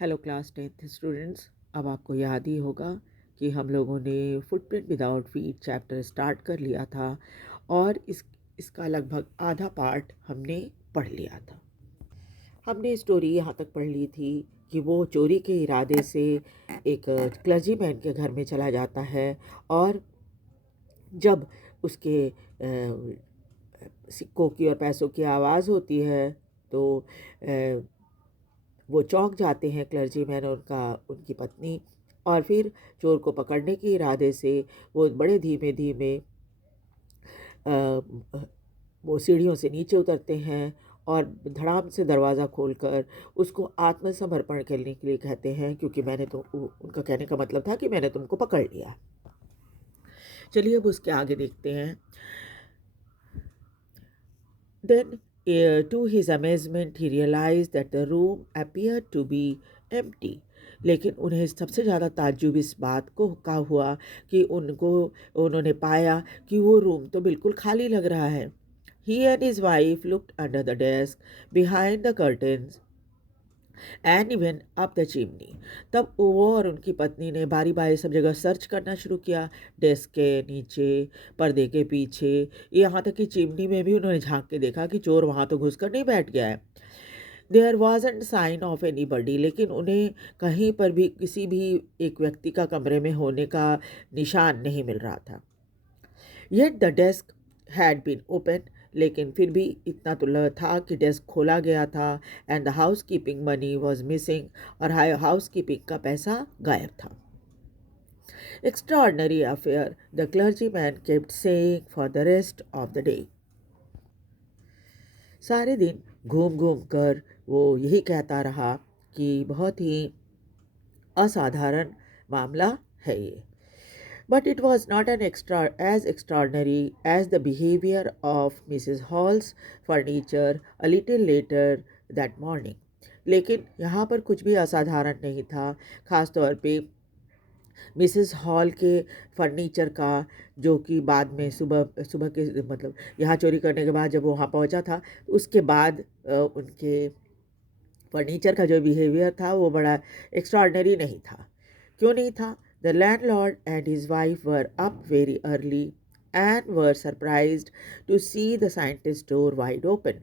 Hello class 10th students. अब आपको याद ही होगा कि हम लोगों ने footprint without feet chapter start कर लिया था और इसका लगभग आधा पार्ट हमने पढ़ लिया था। हमने स्टोरी यहाँ तक पढ़ ली थी कि वो चोरी के इरादे से एक क्लर्जीमैन के घर में चला जाता है और जब उसके सिक्कों की और पैसों की आवाज़ होती है तो वो चौंक जाते हैं क्लर्जीमैन और उनकी पत्नी, और फिर चोर को पकड़ने के इरादे से वो बड़े धीमे धीमे वो सीढ़ियों से नीचे उतरते हैं और धड़ाम से दरवाज़ा खोलकर उसको आत्मसमर्पण करने के लिए कहते हैं, क्योंकि उनका कहने का मतलब था कि मैंने तुमको पकड़ लिया। चलिए अब उसके आगे देखते हैं। Then, to his amazement, he realized that the room appeared to be empty. लेकिन उन्हें सबसे ज़्यादा ताज्जुब इस बात को का हुआ कि उन्होंने पाया कि वो रूम तो बिल्कुल खाली लग रहा है। He and his wife looked under the desk, behind the curtains, and even up the chimney. तब वो और उनकी पत्नी ने बारी बारी सब जगह सर्च करना शुरू किया, डेस्क के नीचे, पर्दे के पीछे, यहाँ तक कि चिमनी में भी उन्होंने झांक के देखा कि चोर वहाँ तो घुस कर नहीं बैठ गया है। There wasn't sign of anybody, लेकिन उन्हें कहीं पर भी किसी भी एक व्यक्ति का कमरे में होने का निशान नहीं मिल रहा था। Yet the desk had been open, लेकिन फिर भी इतना तो था कि डेस्क खोला गया था and the house keeping money was missing, और हाउस कीपिंग का पैसा गायब था। Extraordinary affair, the clergy man kept saying for the rest of the day. सारे दिन घूम घूम कर वो यही कहता रहा कि बहुत ही असाधारण मामला है ये। But it was not as extraordinary as the behavior of Mrs. Hall's furniture a little later that morning. लेकिन यहाँ पर कुछ भी असाधारण नहीं था, ख़ास तौर पे मिसेस हॉल के फर्नीचर का, जो कि बाद में सुबह सुबह के मतलब यहाँ चोरी करने के बाद जब वो वहाँ पहुँचा था तो उसके बाद उनके फर्नीचर का जो बिहेवियर था वो बड़ा एक्स्ट्राऑर्डिनरी नहीं था। क्यों नहीं था? The landlord and his wife were up very early and were surprised to see the scientist's door wide open.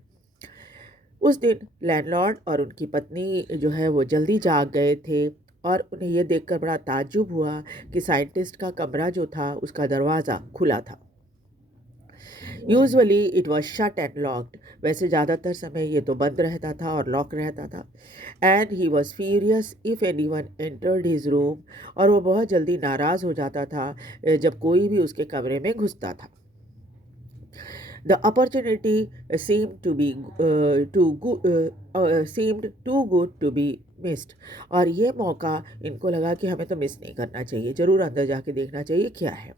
उस दिन लैंडलॉर्ड और उनकी पत्नी जो है वो जल्दी जाग गए थे और उन्हें यह देखकर बड़ा ताज्जुब हुआ कि साइंटिस्ट का कमरा जो था उसका दरवाज़ा खुला था। Usually it was shut and locked, वैसे ज़्यादातर समय ये तो बंद रहता था और लॉक रहता था। And he was furious if any one entered his room, और वो बहुत जल्दी नाराज़ हो जाता था जब कोई भी उसके कमरे में घुसता था। The opportunity seemed too good to be missed, और ये मौका इनको लगा कि हमें तो मिस नहीं करना चाहिए, ज़रूर अंदर जाके देखना चाहिए क्या है।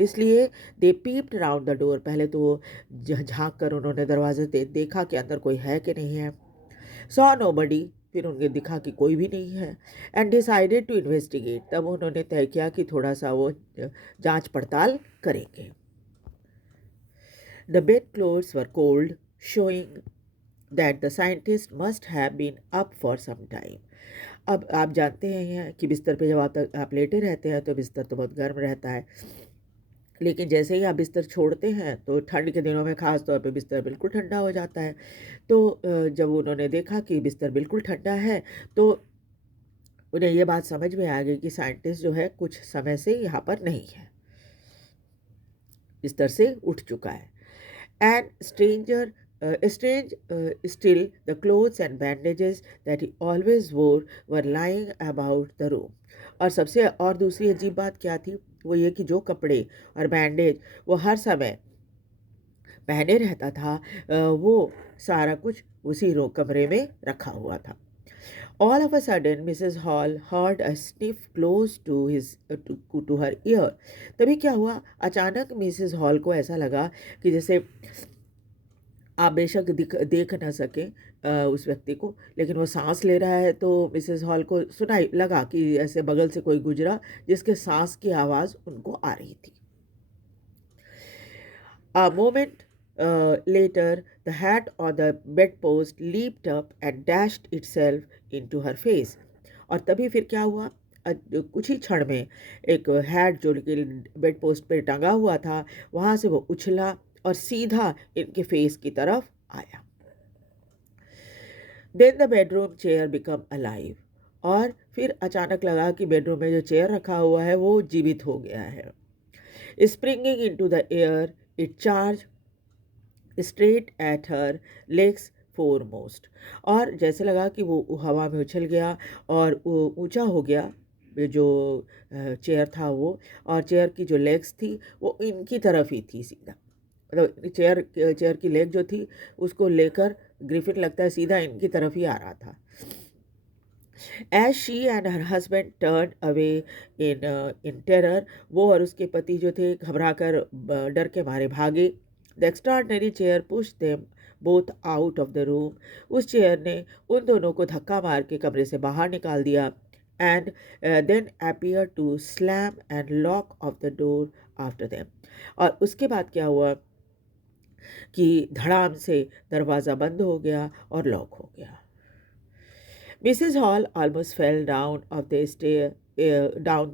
इसलिए दे पीप्ड राउंड द डोर, पहले तो झांक कर उन्होंने दरवाजे देखा कि अंदर कोई है कि नहीं है। सॉ नोबडी, फिर उन्हें दिखा कि कोई भी नहीं है। एंड डिसाइडेड टू इन्वेस्टिगेट, तब उन्होंने तय किया कि थोड़ा सा वो जांच पड़ताल करेंगे। The bed clothes were cold, showing that the scientist must have been up for some time. अब आप जानते हैं कि बिस्तर पे जब आप लेटे रहते हैं तो बिस्तर तो बहुत गर्म रहता है, लेकिन जैसे ही आप बिस्तर छोड़ते हैं तो ठंड के दिनों में ख़ास तौर पे बिस्तर बिल्कुल ठंडा हो जाता है। तो जब उन्होंने देखा कि बिस्तर बिल्कुल ठंडा है तो उन्हें ये बात समझ में आ गई कि साइंटिस्ट जो है कुछ समय से यहाँ पर नहीं है, बिस्तर से उठ चुका है। And strange still, the clothes and bandages that he always wore were lying about the room. और दूसरी अजीब बात क्या थी, वो ये कि जो कपड़े और बैंडेज वो हर समय पहने रहता था, वो सारा कुछ उसी कमरे में रखा हुआ था। All of a sudden, Mrs. Hall heard a sniff close to her ear. तभी क्या हुआ, अचानक मिसेस हॉल को ऐसा लगा कि जैसे आप बेशक देख ना सकें उस व्यक्ति को, लेकिन वो सांस ले रहा है, तो मिसेस हॉल को सुनाई लगा कि ऐसे बगल से कोई गुजरा जिसके सांस की आवाज़ उनको आ रही थी। A moment later, the hat on the bedpost leaped up and dashed itself into her face. और तभी फिर क्या हुआ, कुछ ही क्षण में एक हैट जो कि बेड पोस्ट पे टंगा हुआ था, वहाँ से वो उछला और सीधा इनके फेस की तरफ आया। Then the bedroom chair become alive, और फिर अचानक लगा कि बेडरूम में जो चेयर रखा हुआ है वो जीवित हो गया है। Springing into the air it charge straight at her legs foremost, और जैसे लगा कि वो हवा में उछल गया और ऊंचा हो गया जो चेयर था वो, और चेयर की जो लेग्स थी वो इनकी तरफ ही थी सीधा, मतलब चेयर की लेग जो थी उसको लेकर ग्रिफिन लगता है सीधा इनकी तरफ ही आ रहा था। As she and her husband turned away in terror, वो और उसके पति जो थे घबरा कर डर के मारे भागे। The extraordinary chair pushed them both out of the room. उस चेयर ने उन दोनों को धक्का मार के कमरे से बाहर निकाल दिया, and then appeared to slam and lock of the door after them. और उसके बाद क्या हुआ कि धड़ाम से दरवाज़ा बंद हो गया और लॉक हो गया। Mrs. Hall almost fell down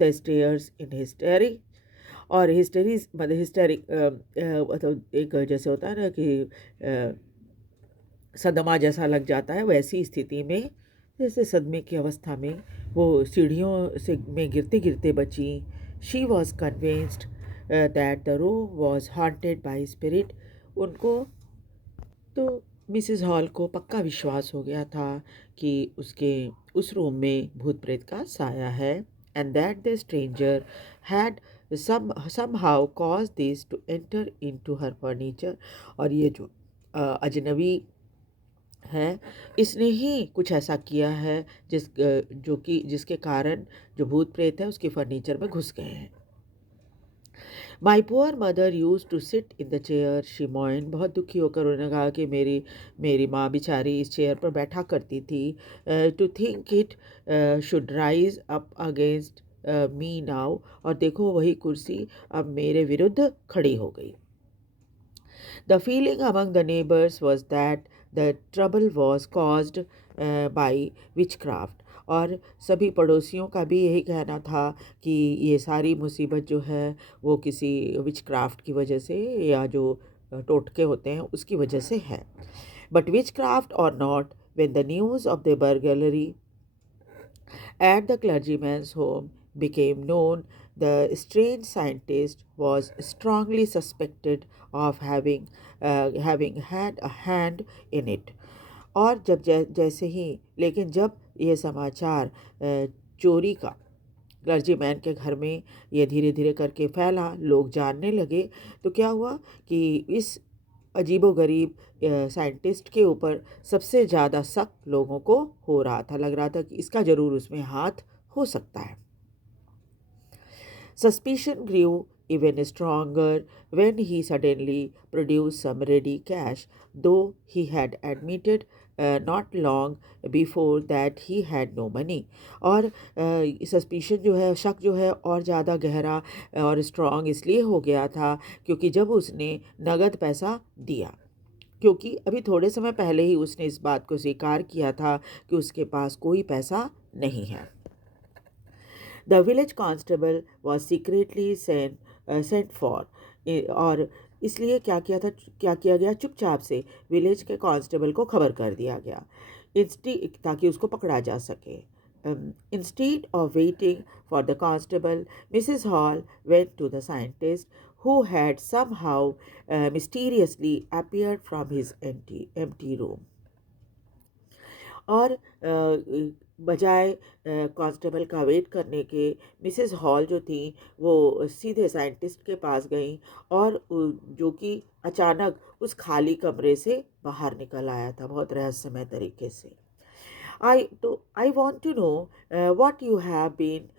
the stairs in hystery, और हिस्टेरीज मतलब हिस्टेरिक मतलब एक जैसे होता है ना कि सदमा जैसा लग जाता है, वैसी स्थिति में जैसे सदमे की अवस्था में वो सीढ़ियों से में गिरते गिरते बची। She was convinced that the room was haunted by spirit. उनको तो मिसेस हॉल को पक्का विश्वास हो गया था कि उसके उस रूम में भूत प्रेत का साया है, and that the stranger had somehow caused this to enter into her furniture। और ये जो अजनबी है इसने ही कुछ ऐसा किया है जो कि जिसके कारण जो भूत प्रेत है उसके फर्नीचर में घुस गए हैं। My poor mother use to sit in the chair she moan. बहुत दुखी होकर उन्होंने कहा कि मेरी माँ बेचारी इस चेयर पर बैठा करती थी। To think it should rise up against me now. और देखो वही कुर्सी अब मेरे विरुद्ध खड़ी हो गई। The feeling among the neighbors was that the trouble was caused by witchcraft। और सभी पड़ोसियों का भी यही कहना था कि ये सारी मुसीबत जो है वो किसी विचक्राफ्ट की वजह से या जो टोटके होते हैं उसकी वजह से है। बट विचक्राफ्ट और not, when the news of the burglary at the clergyman's home became known, the strange scientist was strongly suspected of having had a hand in it। और जब जैसे ही लेकिन जब यह समाचार चोरी का क्लर्जीमैन के घर में ये धीरे धीरे करके फैला, लोग जानने लगे, तो क्या हुआ कि इस अजीबोगरीब साइंटिस्ट के ऊपर सबसे ज़्यादा शक लोगों को हो रहा था। लग रहा था कि इसका ज़रूर उसमें हाथ हो सकता है। Suspicion grew even stronger when he suddenly produced some ready cash, though he had admitted not long before that he had no money। और सस्पिशन जो है, शक जो है और ज़्यादा गहरा और स्ट्रॉन्ग इसलिए हो गया था क्योंकि जब उसने नगद पैसा दिया, क्योंकि अभी थोड़े समय पहले ही उसने इस बात को स्वीकार किया था कि उसके पास कोई पैसा नहीं है। The village constable was secretly sent for. और इसलिए क्या किया गया, चुपचाप से विलेज के कांस्टेबल को खबर कर दिया गया ताकि उसको पकड़ा जा सके। Instead of waiting for the constable, Mrs Hall went to the scientist who had somehow mysteriously appeared from his empty room। और बजाय कांस्टेबल का वेट करने के मिसेस हॉल जो थी वो सीधे साइंटिस्ट के पास गई, और जो कि अचानक उस खाली कमरे से बाहर निकल आया था बहुत रहस्यमय तरीके से। I want to know what you have been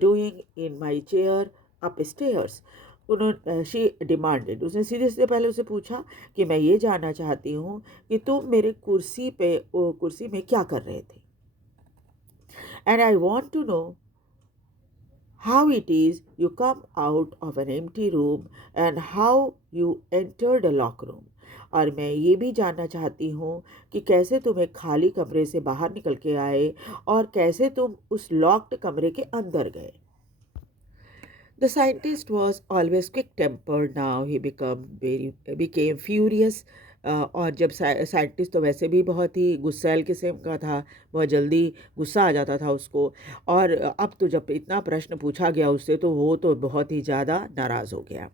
doing in my chair upstairs। उन्होंने शी डिमांडेड, उसने सीधे पहले उसे पूछा कि मैं ये जानना चाहती हूँ कि तुम मेरे कुर्सी में क्या कर रहे थे। And I want to know how it is you come out of an empty room and how you entered a lock room। और मैं ये भी जानना चाहती हूँ कि कैसे तुम एक खाली कमरे से बाहर निकल के आए और कैसे तुम उस लॉक्ड कमरे के अंदर गए। The scientist was always quick-tempered. Now he became furious. और जब साइंटिस्ट तो वैसे भी बहुत ही गुस्सैल किस्म का था, बहुत जल्दी गुस्सा आ जाता था उसको। और अब तो जब इतना प्रश्न पूछा गया उससे तो वो तो बहुत ही ज़्यादा नाराज़ हो गया।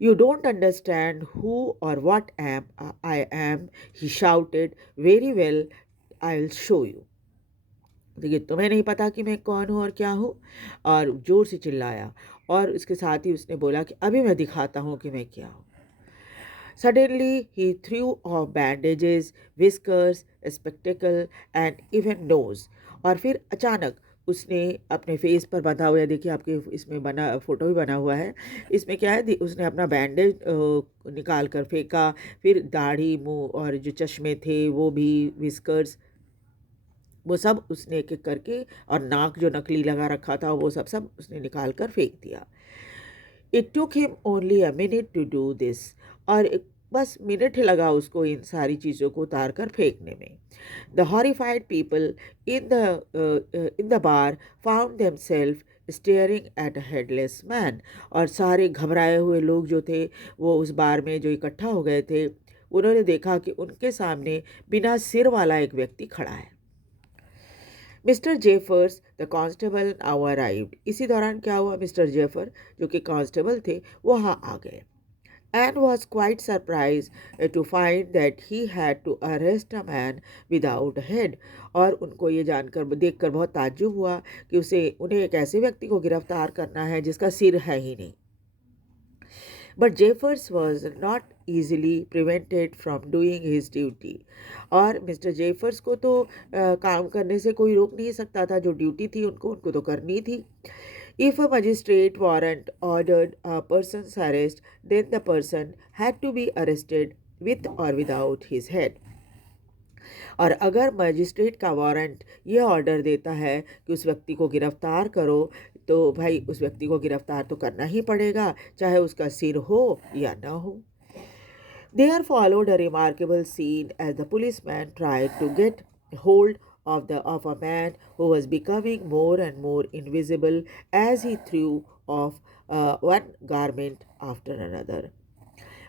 You don't understand who or what am I am, he shouted. Very well, I'll show you. देखिए, तुम्हें नहीं पता कि मैं कौन हूँ और क्या हूँ, और ज़ोर से चिल्लाया। और उसके साथ ही उसने बोला कि अभी मैं दिखाता हूँ कि मैं क्या हूँ। Suddenly he threw off bandages, whiskers, a spectacle and even nose. और फिर अचानक उसने अपने फेस पर बंधा हुआ, देखिए आपके इसमें बना फोटो भी बना हुआ है, इसमें क्या है, उसने अपना बैंडेज निकाल कर फेंका। फिर दाढ़ी, मुंह और जो चश्मे थे वो भी, विस्कर्स, वो सब उसने एक एक करके, और नाक जो नकली लगा रखा था वो सब सब उसने निकाल कर फेंक दिया। It took him only a minute to do this. और बस मिनट ही लगा उसको इन सारी चीज़ों को उतार कर फेंकने में। The horrified people in the bar found themselves staring at a headless man. और सारे घबराए हुए लोग जो थे वो उस बार में जो इकट्ठा हो गए थे, उन्होंने देखा कि उनके सामने बिना सिर वाला एक व्यक्ति खड़ा है। Mister Jeffers the constable now arrived. इसी दौरान क्या हुआ, मिस्टर जेफर जो कि कांस्टेबल थे वहाँ आ गए। And was quite surprise to find that he had to arrest a man without head. और उनको ये जानकर, देखकर बहुत ताज्जुब हुआ कि उन्हें एक ऐसे व्यक्ति को गिरफ्तार करना है जिसका सिर है ही नहीं। But Jeffers was not easily prevented from doing his duty. और मिस्टर जेफर्स को तो काम करने से कोई रोक नहीं सकता था, जो ड्यूटी थी उनको तो करनी थी। If a magistrate warrant ordered a person's arrest, then the person had to be arrested with or without his head. और अगर मजिस्ट्रेट का वारंट ये ऑर्डर देता है कि उस व्यक्ति को गिरफ्तार करो, तो भाई उस व्यक्ति को गिरफ्तार तो करना ही पड़ेगा, चाहे उसका सिर हो या ना हो। There followed a remarkable scene as the policeman tried to get hold of a man who was becoming more and more invisible as he threw off one garment after another.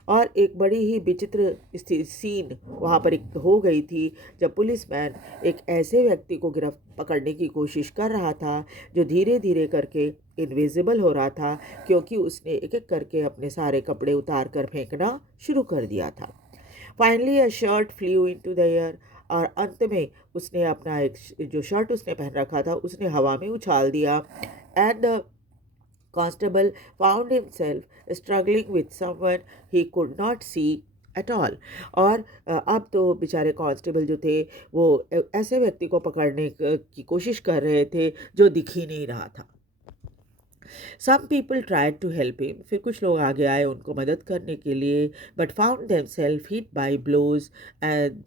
और एक बड़ी ही विचित्र सीन वहाँ पर एक हो गई थी, जब पुलिसमैन एक ऐसे व्यक्ति को पकड़ने की कोशिश कर रहा था जो धीरे धीरे करके इनविजिबल हो रहा था, क्योंकि उसने एक एक करके अपने सारे कपड़े उतार कर फेंकना शुरू कर दिया था। Finally a shirt flu into the air. और अंत में उसने अपना एक जो शर्ट उसने पहन रखा था उसने हवा में उछाल दिया। And the Constable found himself struggling with someone he could not see at all. और अब तो बेचारे कांस्टेबल जो थे वो ऐसे व्यक्ति को पकड़ने की कोशिश कर रहे थे जो दिख ही नहीं रहा था। Some people tried to help him. फिर कुछ लोग आगे आए उनको मदद करने के लिए, but found themselves hit by blows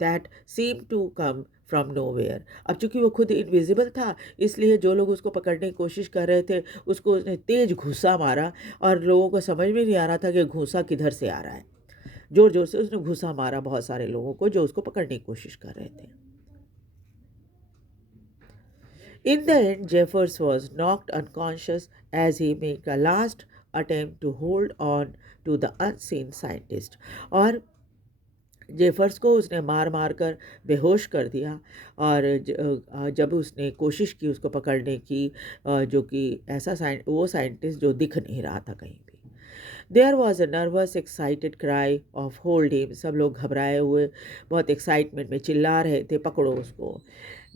that seemed to come from nowhere. अब चूंकि वो खुद इनविजिबल था, इसलिए जो लोग उसको पकड़ने की कोशिश कर रहे थे उसको उसने तेज घूंसा मारा, और लोगों को समझ में नहीं आ रहा था कि घूंसा किधर से आ रहा है। जोर जोर से उसने घूंसा मारा बहुत सारे लोगों को जो उसको पकड़ने की कोशिश कर रहे थे। In the end, Jeffers was knocked unconscious as he made a last attempt to hold on to the unseen scientist. और जेफर्स को उसने मार मार कर बेहोश कर दिया। और जब उसने कोशिश की उसको पकड़ने की, जो कि ऐसा वो साइंटिस्ट जो दिख नहीं रहा था कहीं भी। There was a nervous excited cry of hold him. सब लोग घबराए हुए बहुत एक्साइटमेंट में चिल्ला रहे थे, पकड़ो उसको।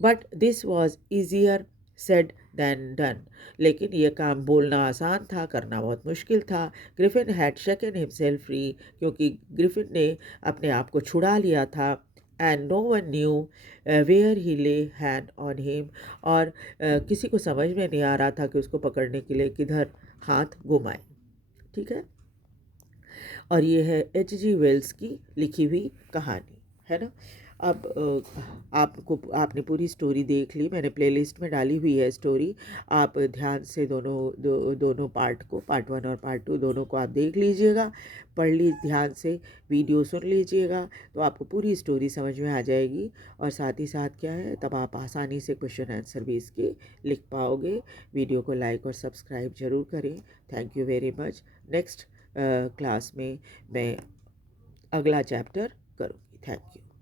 But this was easier said then done. लेकिन ये काम बोलना आसान था, करना बहुत मुश्किल था। Griffin had shaken himself free, क्योंकि ग्रिफिन ने अपने आप को छुड़ा लिया था। And no one knew where he lay hand on him. और किसी को समझ में नहीं आ रहा था कि उसको पकड़ने के लिए किधर हाथ घुमाए। ठीक है, और ये है H.G. वेल्स की लिखी हुई कहानी, है ना। अब आपने पूरी स्टोरी देख ली, मैंने प्लेलिस्ट में डाली हुई है स्टोरी। आप ध्यान से दोनों पार्ट को, पार्ट 1 और पार्ट 2 दोनों को आप देख लीजिएगा, पढ़ ली ध्यान से, वीडियो सुन लीजिएगा, तो आपको पूरी स्टोरी समझ में आ जाएगी। और साथ ही साथ क्या है, तब आप आसानी से क्वेश्चन आंसर भी इसके लिख पाओगे। वीडियो को लाइक और सब्सक्राइब ज़रूर करें। Thank you very much. Next class में मैं अगला चैप्टर करूँगी। Thank you.